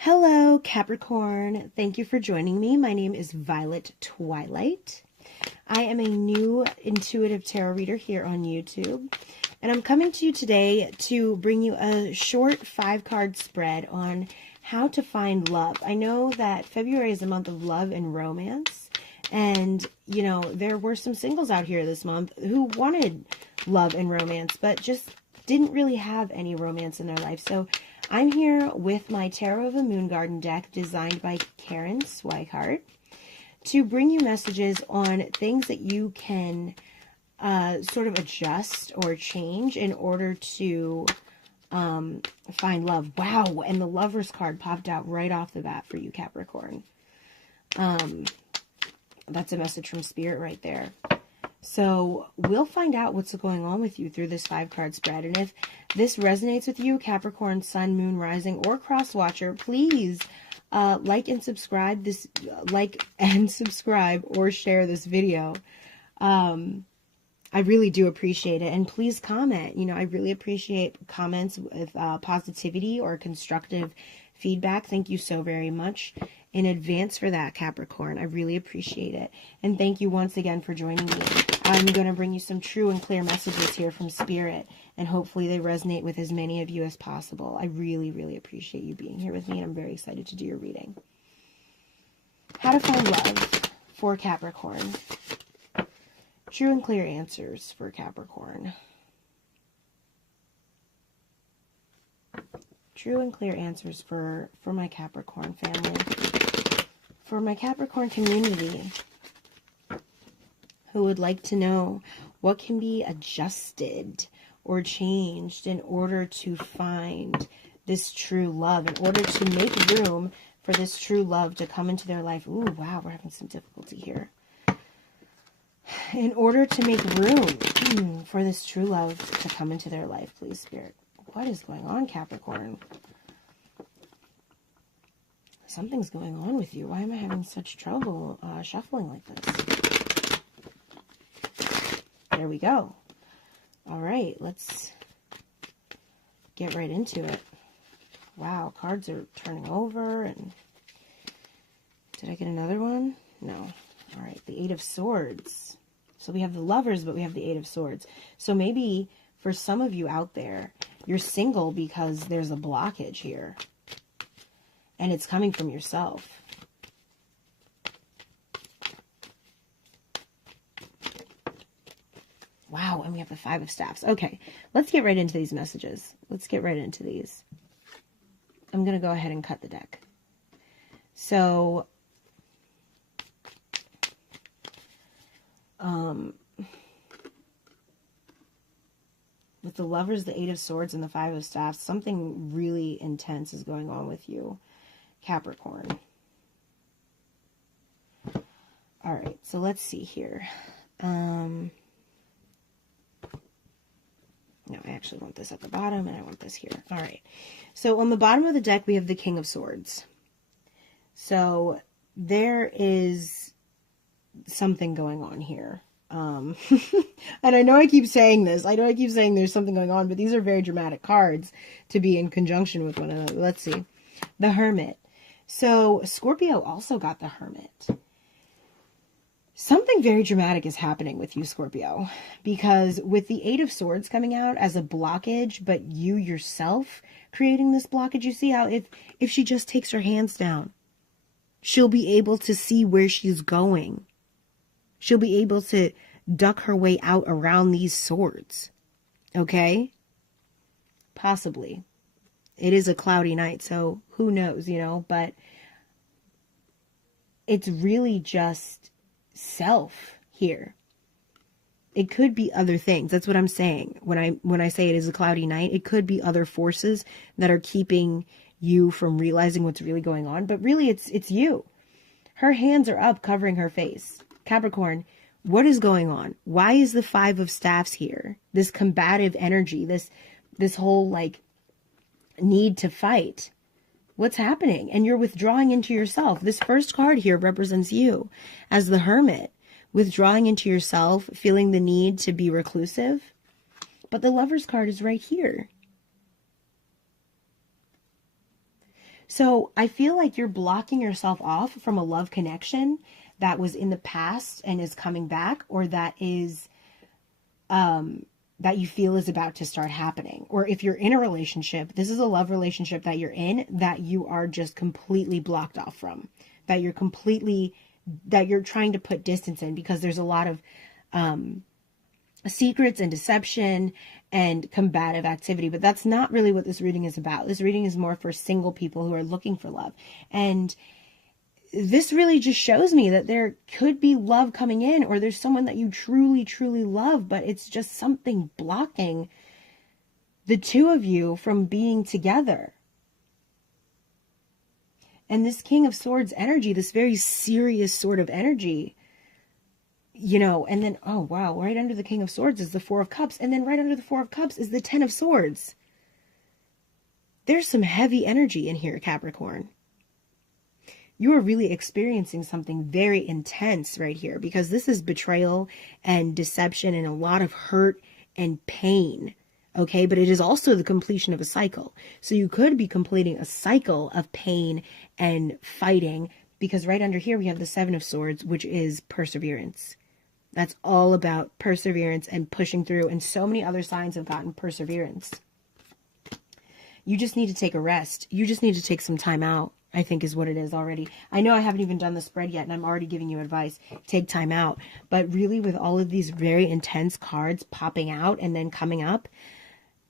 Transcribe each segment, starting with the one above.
Hello, Capricorn. Thank you for joining me. My name is Violet Twilight. I am a new intuitive tarot reader here on YouTube, and I'm coming to you today to bring you a short 5-card spread on how to find love. I know that February is a month of love and romance, and, you know, there were some singles out here this month who wanted love and romance, but just didn't really have any romance in their life. So I'm here with my Tarot of the Moon Garden deck designed by Sweikhardt to bring you messages on things that you can sort of adjust or change in order to find love. Wow, and the Lover's card popped out right off the bat for you, Capricorn. That's a message from Spirit right there. So we'll find out what's going on with you through this 5-card spread. And if this resonates with you, Capricorn, Sun, Moon, Rising, or Cross Watcher, please like and subscribe or share this video. I really do appreciate it. And please comment. You know, I really appreciate comments with positivity or constructive feedback. Thank you so very much in advance for that, Capricorn. I really appreciate it. And thank you once again for joining me. I'm going to bring you some true and clear messages here from Spirit, and hopefully they resonate with as many of you as possible. I really, really appreciate you being here with me, and I'm very excited to do your reading. How to find love for Capricorn. True and clear answers for Capricorn. True and clear answers for my Capricorn family. For my Capricorn community who would like to know what can be adjusted or changed in order to find this true love, in order to make room for this true love to come into their life. Ooh, wow, we're having some difficulty here. In order to make room for this true love to come into their life, please, Spirit. What is going on, Capricorn? Something's going on with you. Why am I having such trouble shuffling like this? There we go. All right, let's get right into it. Wow, cards are turning over. And did I get another one? No. All right, the 8 of Swords. So we have the Lovers, but we have the 8 of Swords. So maybe for some of you out there, you're single because there's a blockage here. And it's coming from yourself. Wow, and we have the 5 of Staffs. Okay, let's get right into these messages. Let's get right into these. I'm going to go ahead and cut the deck. So, with the Lovers, the 8 of Swords, and the 5 of Staffs, something really intense is going on with you, Capricorn. All right, so let's see here. No, I actually want this at the bottom, and I want this here. All right, so on the bottom of the deck, we have the King of Swords. So there is something going on here. And I know I keep saying this. I know I keep saying there's something going on, but these are very dramatic cards to be in conjunction with one another. Let's see. The Hermit. So Scorpio also got the Hermit. Something very dramatic is happening with you, Scorpio, because with the 8 of Swords coming out as a blockage, but you yourself creating this blockage, you see how if she just takes her hands down, she'll be able to see where she's going. She'll be able to duck her way out around these swords. Okay? Possibly. It is a cloudy night, so who knows, you know, but it's really just self here. It could be other things. That's what I'm saying. When I say it is a cloudy night, it could be other forces that are keeping you from realizing what's really going on, but really it's you. Her hands are up covering her face. Capricorn, what is going on? Why is the 5 of Staffs here? This combative energy, this whole like need to fight. What's happening? And you're withdrawing into yourself. This first card here represents you as the Hermit, withdrawing into yourself, feeling the need to be reclusive. But the Lover's card is right here. So I feel like you're blocking yourself off from a love connection that was in the past and is coming back, or that is, that you feel is about to start happening. Or if you're in a relationship, this is a love relationship that you're in that you are just completely blocked off from, that you're trying to put distance in, because there's a lot of secrets and deception and combative activity. But that's not really what this reading is about. This reading is more for single people who are looking for love. And this really just shows me that there could be love coming in, or there's someone that you truly, truly love, but it's just something blocking the two of you from being together. And this King of Swords energy, this very serious sort of energy, you know, and then, oh wow, right under the King of Swords is the Four of Cups, and then right under the Four of Cups is the Ten of Swords. There's some heavy energy in here, Capricorn. You are really experiencing something very intense right here, because this is betrayal and deception and a lot of hurt and pain. Okay, but it is also the completion of a cycle. So you could be completing a cycle of pain and fighting, because right under here we have the Seven of Swords, which is perseverance. That's all about perseverance and pushing through. And so many other signs have gotten perseverance. You just need to take a rest. You just need to take some time out, I think is what it is already. I know I haven't even done the spread yet, and I'm already giving you advice. Take time out. But really, with all of these very intense cards popping out and then coming up,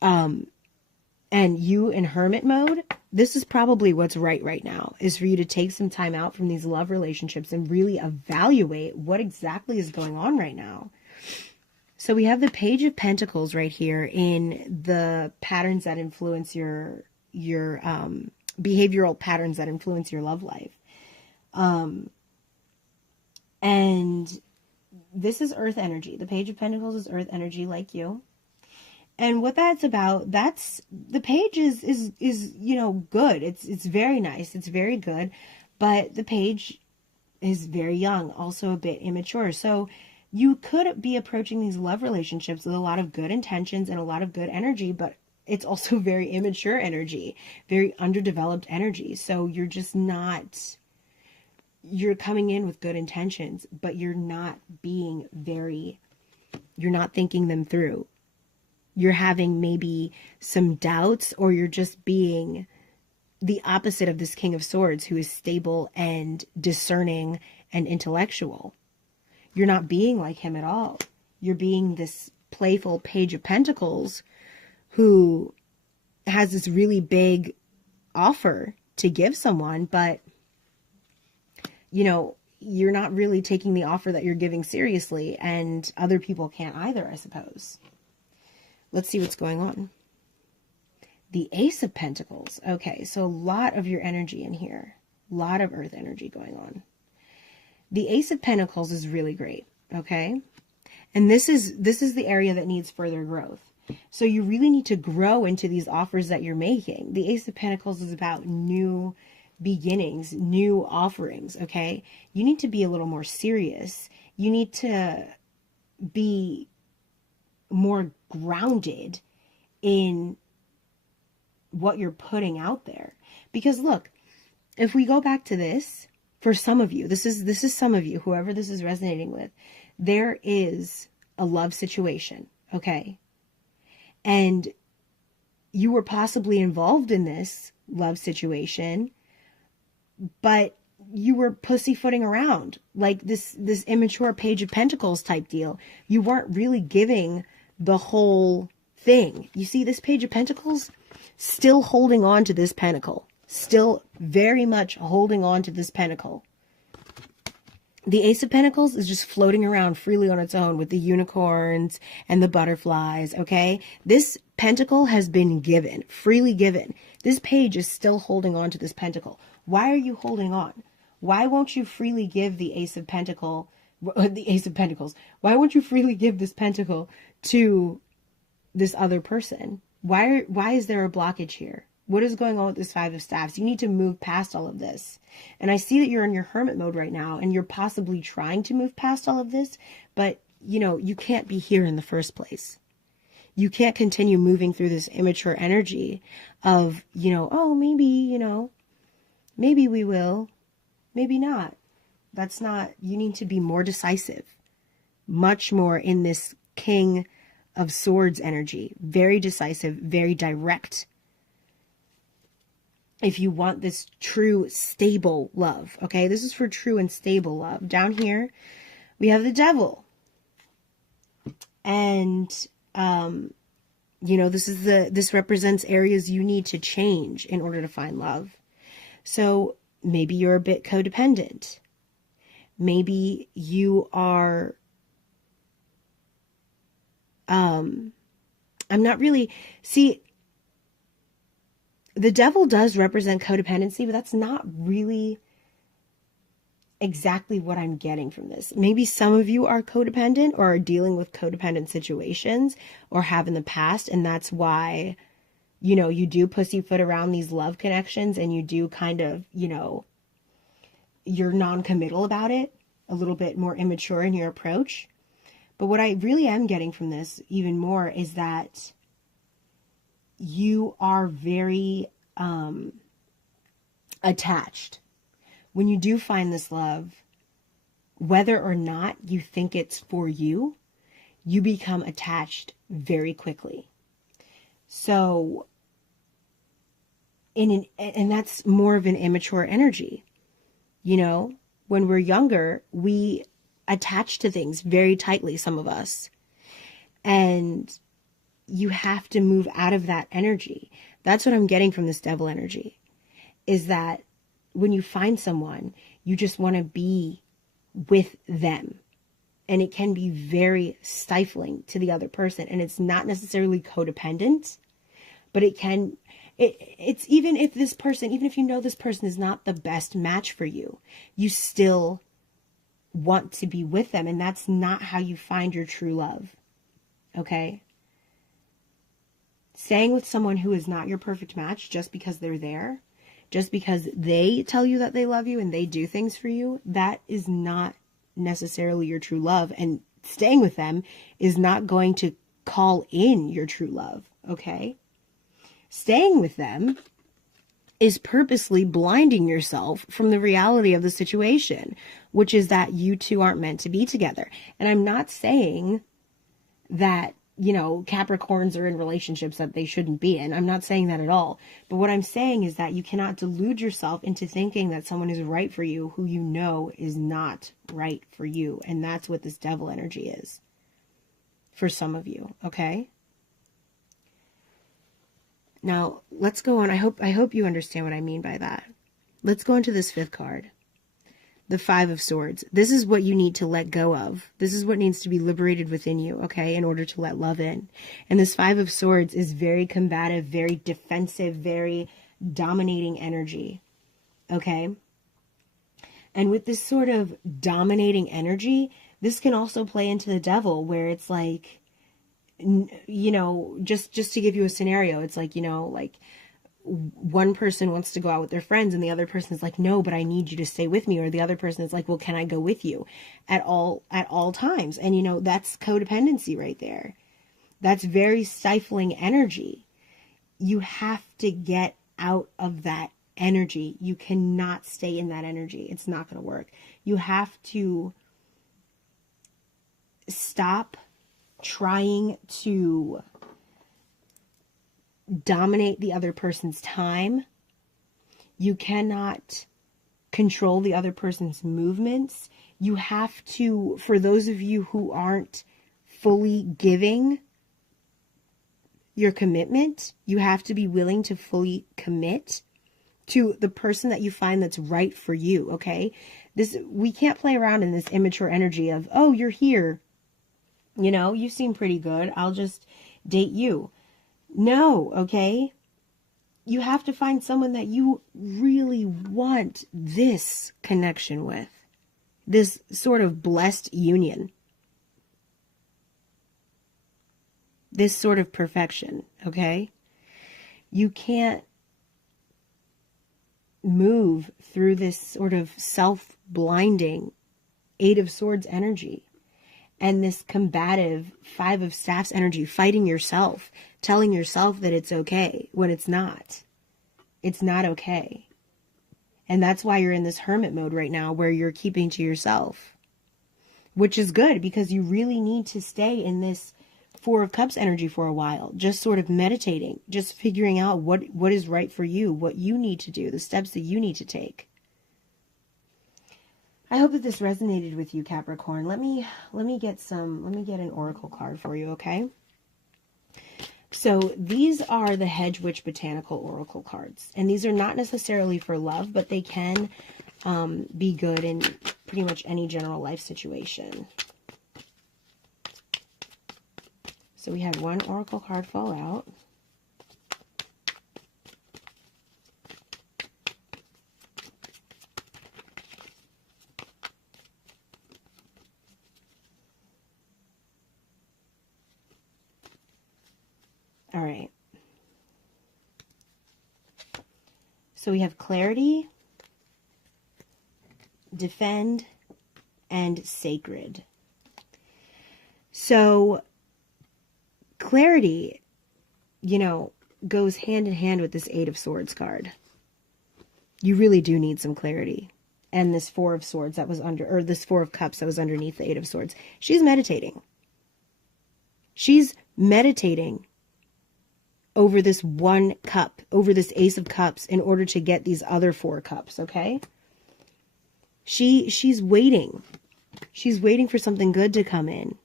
and you in hermit mode, this is probably what's right now, is for you to take some time out from these love relationships and really evaluate what exactly is going on right now. So we have the Page of Pentacles right here in the patterns that influence your behavioral patterns that influence your love life. And this is earth energy. The Page of Pentacles is earth energy, like you. And what that's about, the page is, you know, good. It's very nice. It's very good. But the page is very young, also a bit immature. So you could be approaching these love relationships with a lot of good intentions and a lot of good energy, but it's also very immature energy, very underdeveloped energy. So you're just not, you're coming in with good intentions, but you're not being you're not thinking them through. You're having maybe some doubts, or you're just being the opposite of this King of Swords, who is stable and discerning and intellectual. You're not being like him at all. You're being this playful Page of Pentacles who has this really big offer to give someone, but, you know, you're not really taking the offer that you're giving seriously, and other people can't either, I suppose. Let's see what's going on. The Ace of Pentacles. Okay, so a lot of your energy in here. A lot of earth energy going on. The Ace of Pentacles is really great, okay? And this is the area that needs further growth. So you really need to grow into these offers that you're making. The Ace of Pentacles is about new beginnings, new offerings, okay? You need to be a little more serious. You need to be more grounded in what you're putting out there. Because look, if we go back to this, for some of you, this is some of you, whoever this is resonating with, there is a love situation, okay? And you were possibly involved in this love situation, but you were pussyfooting around, like this immature Page of Pentacles type deal. You weren't really giving the whole thing. You see this Page of Pentacles still holding on to this pentacle, still very much holding on to this pentacle. The Ace of Pentacles is just floating around freely on its own with the unicorns and the butterflies, okay? This pentacle has been given, freely given. This page is still holding on to this pentacle. Why are you holding on? Why won't you freely give the Ace of Pentacles? Why won't you freely give this pentacle to this other person? Why is there a blockage here? What is going on with this Five of Staffs? You need to move past all of this. And I see that you're in your hermit mode right now, and you're possibly trying to move past all of this, but, you know, you can't be here in the first place. You can't continue moving through this immature energy of, you know, oh, maybe, you know, Maybe we will, maybe not. That's not, you need to be more decisive, much more in this King of Swords energy. Very decisive, very direct. If you want this true, stable love, okay? This is for true and stable love. Down here, we have the Devil. And, you know, this represents areas you need to change in order to find love. So maybe you're a bit codependent. Maybe you are, I'm not really, see, the Devil does represent codependency, but that's not really exactly what I'm getting from this. Maybe some of you are codependent or are dealing with codependent situations or have in the past, and that's why, you know, you do pussyfoot around these love connections and you do kind of, you know, you're non-committal about it, a little bit more immature in your approach. But what I really am getting from this even more is that you are very attached. When you do find this love, whether or not you think it's for you, you become attached very quickly. So, and that's more of an immature energy. You know, when we're younger, we attach to things very tightly, some of us. And you have to move out of that energy. That's what I'm getting from this Devil energy, is that when you find someone, you just want to be with them. And it can be very stifling to the other person. And it's not necessarily codependent, but it can, it's even if this person, even if you know this person is not the best match for you, you still want to be with them. And that's not how you find your true love. Okay? Staying with someone who is not your perfect match just because they're there, just because they tell you that they love you and they do things for you, that is not necessarily your true love. And staying with them is not going to call in your true love, okay? Staying with them is purposely blinding yourself from the reality of the situation, which is that you two aren't meant to be together. And I'm not saying that, you know, Capricorns are in relationships that they shouldn't be in. I'm not saying that at all. But what I'm saying is that you cannot delude yourself into thinking that someone is right for you who you know is not right for you. And that's what this Devil energy is for some of you, okay? Now, let's go on. I hope you understand what I mean by that. Let's go into this fifth card. The Five of Swords. This is what you need to let go of. This is what needs to be liberated within you, okay, in order to let love in. And this Five of Swords is very combative, very defensive, very dominating energy, okay? And with this sort of dominating energy, this can also play into the Devil, where it's like, you know, just to give you a scenario, it's like, you know, like, one person wants to go out with their friends and the other person is like, no, but I need you to stay with me. Or the other person is like, well, can I go with you at all times? And you know, that's codependency right there. That's very stifling energy. You have to get out of that energy. You cannot stay in that energy. It's not going to work. You have to stop trying to dominate the other person's time. You cannot control the other person's movements. You have to, for those of you who aren't fully giving your commitment, you have to be willing to fully commit to the person that you find that's right for you, okay? We can't play around in this immature energy of, oh, you're here. You know, you seem pretty good. I'll just date you. No, okay? You have to find someone that you really want this connection with. This sort of blessed union. This sort of perfection, okay? You can't move through this sort of self-blinding Eight of Swords energy and this combative Five of Staffs energy, fighting yourself, telling yourself that it's okay when it's not. It's not okay. And that's why you're in this hermit mode right now, where you're keeping to yourself, which is good because you really need to stay in this Four of Cups energy for a while, just sort of meditating, just figuring out what is right for you, what you need to do, the steps that you need to take. I hope that this resonated with you, Capricorn. Let me get an oracle card for you, okay? So these are the Hedgewitch Botanical oracle cards, and these are not necessarily for love, but they can be good in pretty much any general life situation. So we had one oracle card fall out. All right. So we have clarity, defend, and sacred. So clarity, you know, goes hand in hand with this Eight of Swords card. You really do need some clarity. And this Four of Swords that was under, or this Four of Cups that was underneath the Eight of Swords. She's meditating. She's meditating over this one cup, over this Ace of Cups, in order to get these other four cups, okay? She's waiting. She's waiting for something good to come in.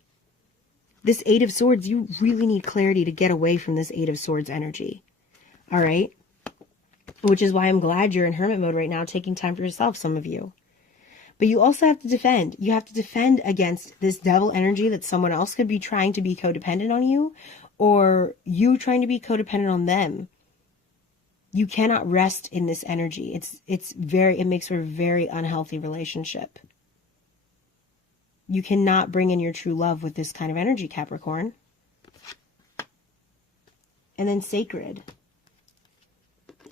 This Eight of Swords, you really need clarity to get away from this Eight of Swords energy. All right? Which is why I'm glad you're in hermit mode right now, taking time for yourself, some of you. But you also have to defend. You have to defend against this devil energy that someone else could be trying to be codependent on you, or you trying to be codependent on them. You cannot rest in this energy. It makes for a very unhealthy relationship. You cannot bring in your true love with this kind of energy, Capricorn. And then sacred.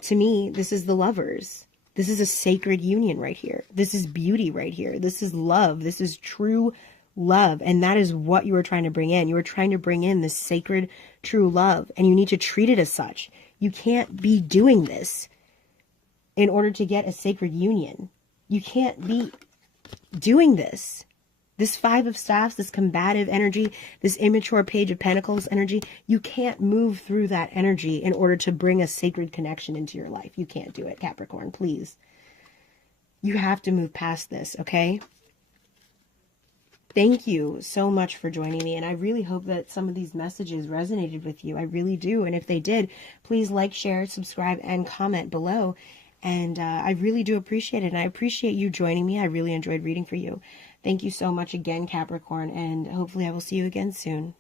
To me, this is the lovers. This is a sacred union right here. This is beauty right here. This is love. This is true love. And that is what you were trying to bring in. You were trying to bring in this sacred, true love. And you need to treat it as such. You can't be doing this in order to get a sacred union. You can't be doing this. This Five of Staffs, this combative energy, this immature Page of Pentacles energy, you can't move through that energy in order to bring a sacred connection into your life. You can't do it, Capricorn, please. You have to move past this, okay? Thank you so much for joining me, and I really hope that some of these messages resonated with you. I really do, and if they did, please like, share, subscribe, and comment below. And I really do appreciate it, and I appreciate you joining me. I really enjoyed reading for you. Thank you so much again, Capricorn, and hopefully I will see you again soon.